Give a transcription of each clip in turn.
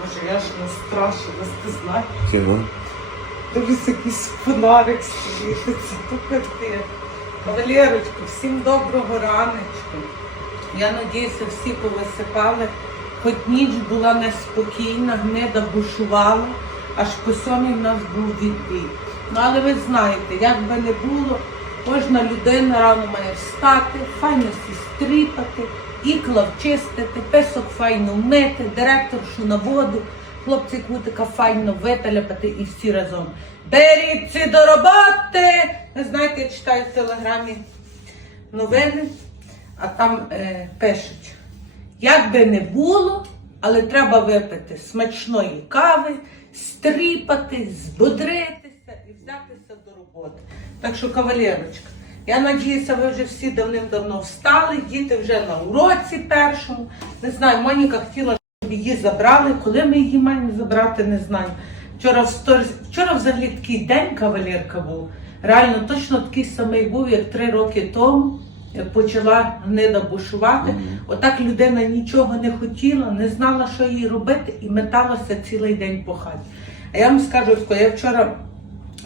Боже, я ж настрашилась, ти знаєш. Чого? Дивись, якийсь фонарик світиться, то капець. Кавалерочка, всім доброго раночку. Я надіюся, всі повисипали. Хоч ніч була неспокійна, гнида бушувала, аж по сьомій в нас був відбій. Ну, але ви знаєте, як би не було, кожна людина рано має встати, файно сі стріпати, ікла вчистити, песок файно вмити, директоршу на воду, хлопці кутика файно виталяпати і всі разом. Беріться до роботи! Ви знаєте, я читаю в телеграмі новини, а там е, пишуть, як би не було, але треба випити смачної кави, стріпати, збодритися і взятися до роботи. Так що, кавалерочка, я надіюся, ви вже всі давним-давно встали, діти вже на уроці першому. Не знаю, Моніка хотіла, щоб її забрали. Коли ми її маємо забрати, не знаю. Вчора, в стор- вчора взагалі такий день кавалерка був. Реально точно такий самий був, як три роки тому. Почала гнида бушувати, отак людина нічого не хотіла, не знала, що їй робити, і металася цілий день по хаті. А я вам скажу, я вчора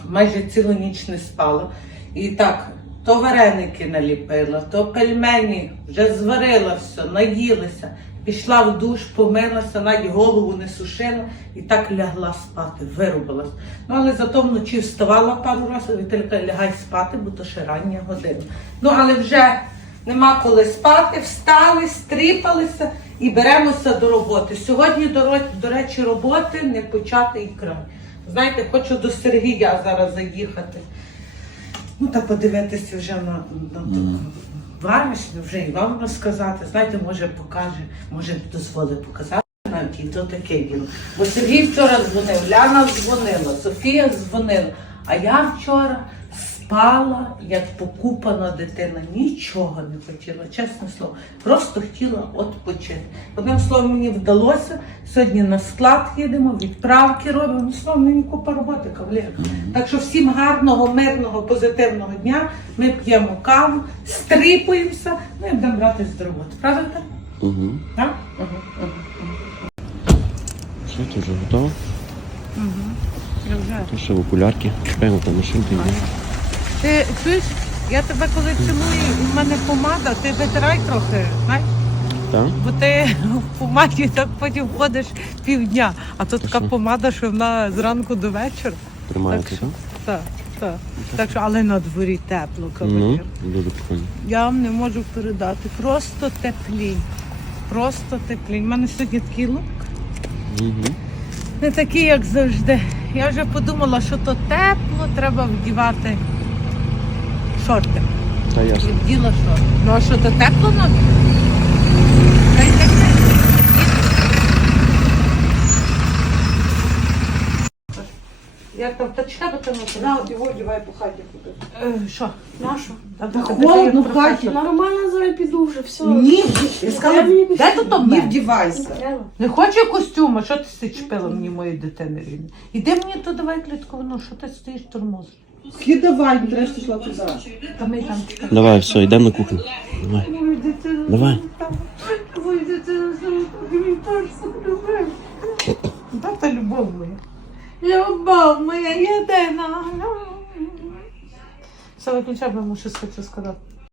майже цілу ніч не спала. І так, то вареники наліпила, то пельмені вже зварила все, наїлася, пішла в душ, помилася, навіть голову не сушила і так лягла спати, вирубилась. Ну, але зато вночі вставала пару разів, і ти лягай спати, бо то ще рання година. Ну, але вже нема коли спати, встали, стріпалися і беремося до роботи. Сьогодні, до речі, роботи не почати і край. Знаєте, хочу до Сергія зараз заїхати. Ну, та подивитися вже на, на таку баришню, вже і вам розказати. Знаєте, може покаже, може дозволить показати навіть і то таке діло. Бо Сергій вчора дзвонив, Ляна дзвонила, Софія дзвонила. А я вчора спала, як покупана дитина, нічого не хотіла, чесне слово. Просто хотіла відпочити. Одним словом, мені вдалося. Сьогодні на склад їдемо, відправки робимо. Словом, мені купа роботи, кавалерка. Так що всім гарного, мирного, позитивного дня. Ми п'ємо каву, стріпуємося, ну і будемо братись до роботи. Правда? так? Угу. Так? Угу, угу. Все, ти вже готова? Я вже. Ще в окулярки. Чекаємо по машинки. Ти чуєш, я тебе коли цілую, і в мене помада, ти витирай трохи, знаєш? Так? Бо ти в помаді так потім ходиш півдня, а тут така що? помада, що вона зранку до вечора. Тримається, Так так? Так, так. Так що, але на дворі тепло, Ну, кавалер. дуже прикольно. Я вам не можу передати. Просто теплінь. Просто теплінь. У мене сьогодні такий лук. Угу. Не такий, як завжди. Я вже подумала, що то тепло, треба вдівати шорти. Та ясно. І вділа шорти. Ну а що то тепло на Та й таке. Як там та чекай, бо там На, його одівай по хаті куди. Е, Що? Нашу? Та холодно в хаті. Нормально зараз піду вже, все. Ні, я сказала, де тут не обмер? вдівайся. Не хоче костюма, що ти стичпила мені моєї дитини рівні? Іди мені то давай клітковину, що ти стоїш тормозиш? Хід давай, не треба йшла туди. Та ми там чекаємо. Давай, все, йдемо на кухню. Давай. Давай. Любив. Любов моя. Любов моя єдина. Все, виключай, бо йому щось хочу сказати.